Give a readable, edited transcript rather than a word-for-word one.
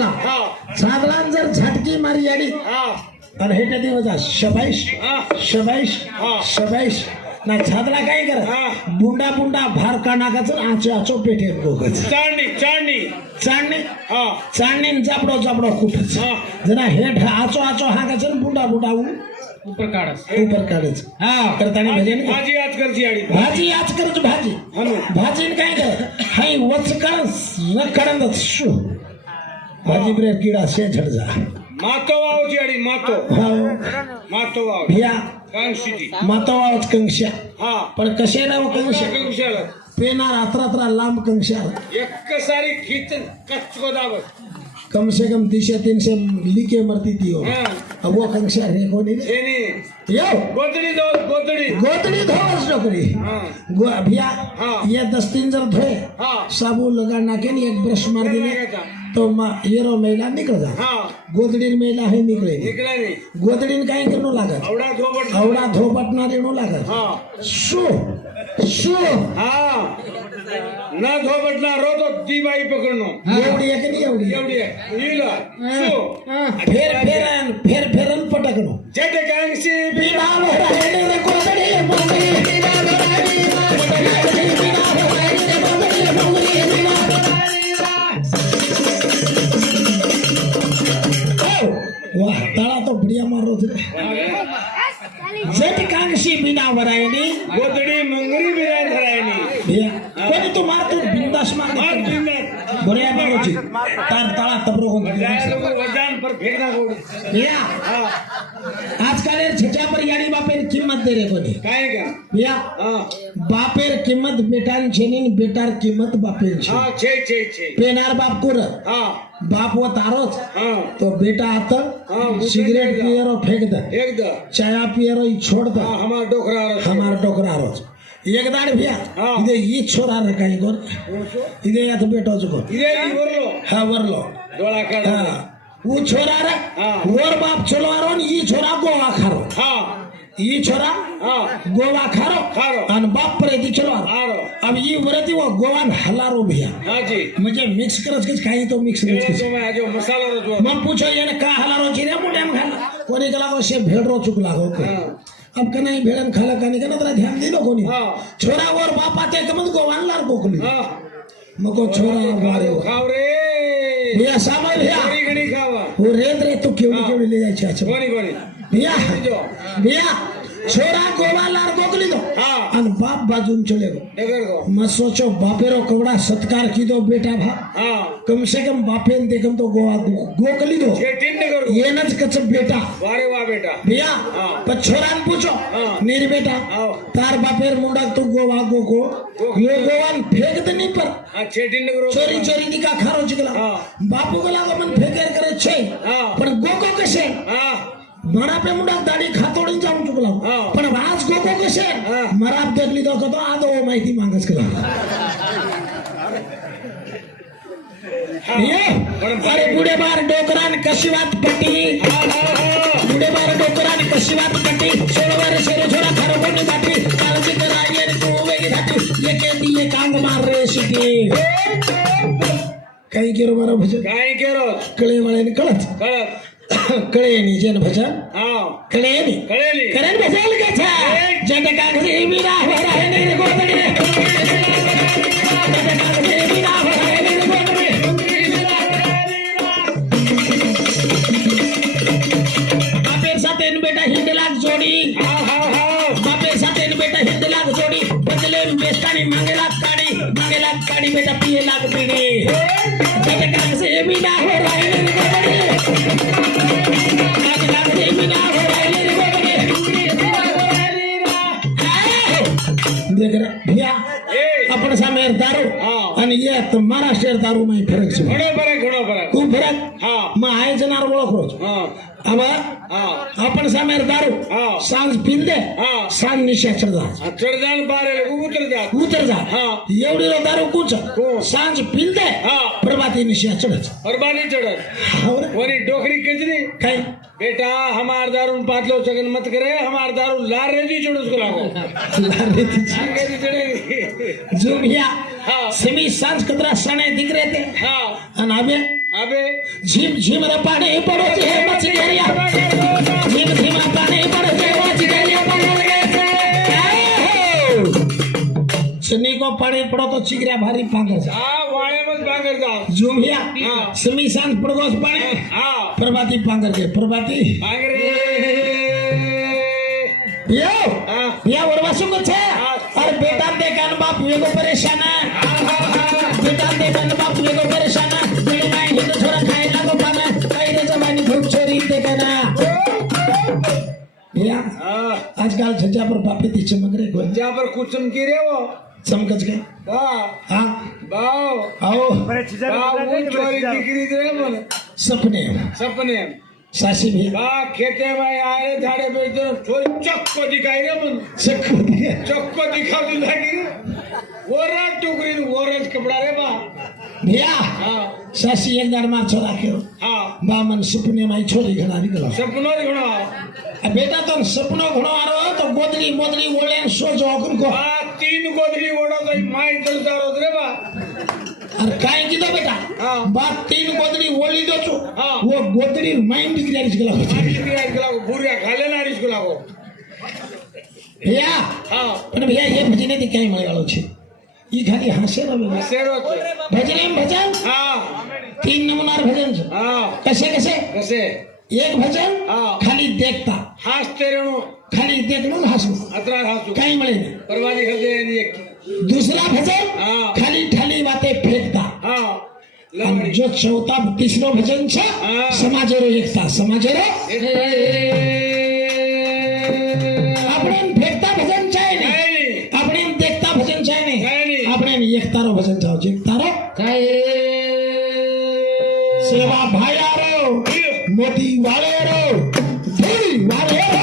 छादला जर झटकी मारी याडी आणि हे कधी वजा शबाईश शबाईश शबाईश ना छादला काय कर बुंडा बुंडा भार का नाकाचं आचो आचो पेटे गोगच चांडणी चांडणी चांडणी चांडणी जापडो जापडो कुठच जना हेठ आचो आचो हाकाचं बुंडा बुंडा ऊपर काढस ऊपर काढच करताना भजन भाजी आज करची आडी भाजी आज करच भाजी भाजी काय कर हाय वचकण रखडंद शू भाजी ब्रे किडा से झड जा मातो वावची आडी मातो मातो वाव भिया कांशीची मातो वावच कंक्षा पण कसे नाव कंक्षा कंशाला पेना रात्र लांब कंक्षा एक सारी खीच कच्चो दावत कम से कम 200-300 लिखे मरती थी अब वो कंक्षा है कोनी यो गोदड़ी दो गोदड़ी धोस डोकरी भैया ये 10 दिन जब धोए साबुन लगाना के नहीं एक ब्रश मार देने तो येरो मैला निकल जा गोदड़ी मैला है निकले नहीं गोदड़ी काय करनो लागत औडा धोबटना रेणो लागत शो शो ना धोबटना रो तो दी बाई पकडनो एवढी आहे की नाही एवढी नीला फेर फेरन पटकनो जट कांशी बिना भरायने रे गोदडी मोगरी बिना भरायने बिना भरायने मोगरी बिना वाह ताला तो बढ़िया मारो थे जट कांशी बिना भरायने गोदडी मंगरी बिना भरायनी भैया कोणी तो मार तू बिंदास मार बढ़िया मारो जी तार ताला तबरो हो वजन पर फेंकना गोडी भैया आजकाल छचा पर याडी बापेर किंमत दे रे कोणी काय का भैया बापेर किंमत बेटान छेनीन बेटार किंमत बापेर छे छे पेनार बाप कोर बाप वो तारोच तो बेटा आता सिगरेट पियरो फेंक दे चाया पियरो छोड़ दे हमार डोकरा रोज एक दाड़ भैया इधे ये छोरा रे काही कोर इधे या तो बेटो जुको इधे वरलो वरलो डोळा काढा वो छोरा रे और बाप चलवारो ने ये छोरा गोवा खारो ये छोरा गोवा खारो और बाप पर दी चलवारो अब ये वरती वो गोवान हलारो भैया हां जी मुझे मिक्स करत के काही तो मिक्स करत मैं जो मसाला रो मैं पूछो ये का हलारो चिरे मुडे में खाला कोनी गला को से भेड़रो चुक लागो अब कना ही भेड़न खाला कानी कना तरा ध्यान दे लो कोनी छोरा और बाप आते कमन गोवान लार कोकली मको छोरा मारे खाव रे भैया सामय भैया घणी खावा वो रेत रे तो केवड़ी ले जाय छे कोनी भैया भैया छोरा गोवा लार गोकली दो अन बाप बाजून चले गो मैं सोचो बापेरो कवड़ा सत्कार की दो बेटा भा कम से कम बापेन देखम तो गोवा गोकली दो ये नच कच बेटा वारे वाह बेटा भैया पर छोरान पूछो नीर बेटा तार बापेर मुंडा तू गोवा गोको यो गोवान फेंक दे नहीं पर चोरी चोरी दिका खारो चिकला बापू गला को मन फेंकेर करे छे पर गोको कसे मरा पे मुंडा दाढी खातोडी जाऊन चुकला पण आज गोको कसे मराब देखली तो कतो आदो माहिती मागच करा ये अरे बुडे बार डोकरान कशी वात पट्टी बुडे बार डोकरान कशी वात पट्टी सोळवार शेरो छोरा खारो कोणी बाटी काळजी करा ये तू वेगी धाटी ये के दिए कांग मार रे शिटी काही केरो मारो भजन काय केरो कळे वाले ने कळत कळे नीचे भजन कळे नी करेन भजन के छा जट कांगरी मीरा हो रहे ने गोदड़ी जट कांगरी मीरा हो रहे ने गोदड़ी बापेर साथे बेटा हिंदलाक जोड़ी बापेर साथे बेटा हिंदलाक जोड़ी बदले बेस्तानी मांगेलाक काड़ी बेटा पिए लाग पीड़ी जट कांगरी मीरा हो रहे ने गोदड़ी देख रहे भैया अपन सामे दारू आणि ये तो महाराष्ट्र दारू में फरक छे घणो फरक खूब फरक मैं आय जनार ओळखरो अब अपन सामे दारू सांज पीन दे सांज निशा चढजान बारे उतर जा एवढी रो दारू कुछ सांज पीन दे प्रभाती निशा चढत वरी डोकरी केजरी काय बेटा हमार दारू पातलो सगन मत करे हमार दारू लार रेजी चढ़स को लागो लार रेजी चढ़े जो भैया सभी सांस कतरा सने दिख रहे थे अन अबे अबे झिम झिम रे पाणी पडो छे मचगरिया झिम झिम रे पाणी पडो छे मचगरिया सनी को पाणी पडो तो चिगरिया भारी पांगर जा हाँ वाणे मत भागर जाओ झुमिया हाँ। समी सांस पड़गोस पाणी हाँ प्रभाती पांगर के प्रभाती भागर यो हाँ। या वरवासु को छे हाँ। और बेटा देखन बाप वेगो परेशान है बेटा देखन बाप वेगो परेशान है दिल में हिंद छोरा खाए लागो पाना कई रे जमानी भूख छोरी देखना या हाँ आजकल छज्जा पर बापे ती चमक रे को जहाँ पर कुछ चमकी रे वो चमकच के हाँ हां बाओ आओ बाओ वो चोरी दिखरी रे मन सपने सपने सासी भी बा खेते में आए झाड़े पे तो थोड़ी चक्को दिखाई रे मन सकू दिया चक्को दिखाओ दी लगी वोरा टुकड़ी वोरज कपड़ा रे बा भैया हाँ सासी एक दार मार छोरा के हाँ बामन सपने में छोरी घड़ा निकला सपनों दिखना आ बेटा तो सपनो घणो आरो तो गोदरी मोदरी ओले सोचो हुकुम को हाँ 3 गोदरी ओढ़ो तो माई चलता रो रे बा और काई की दो बेटा हाँ। बात 3 गोदरी ओली दो छु हाँ। वो गोदरी माइंड की जारी गला आरी इसको भूरिया खा लेना इसको लागो भैया हाँ पण भैया ये भजने दी काई मळे वाळो छे ई खाली हासे रवे शेरो भजने में भजन हाँ 3 नमूनार भजन छे हाँ कैसे कैसे कैसे एक भजन हाँ। खाली देखता हासते रहनो खाली देखनो हसनो अतरा हासू काई मळे नहीं परवादी हृदय एक दूसरा भजन हाँ। खाली ठाली बातें फेंकता हाँ और लवड़ी जो चौथा तीसरो भजन छे हाँ। समाजेरो एकता समाजेरो આપણે ફેંકતા ભજન ચાય ને नहीं આપણે देखता भजन चाय ने नहीं। આપણે એકતારો ભજન ચાવ છે એકતારો સેવા ભાઈ આરો મોતી વાળે રો ધૂળી વાળે રો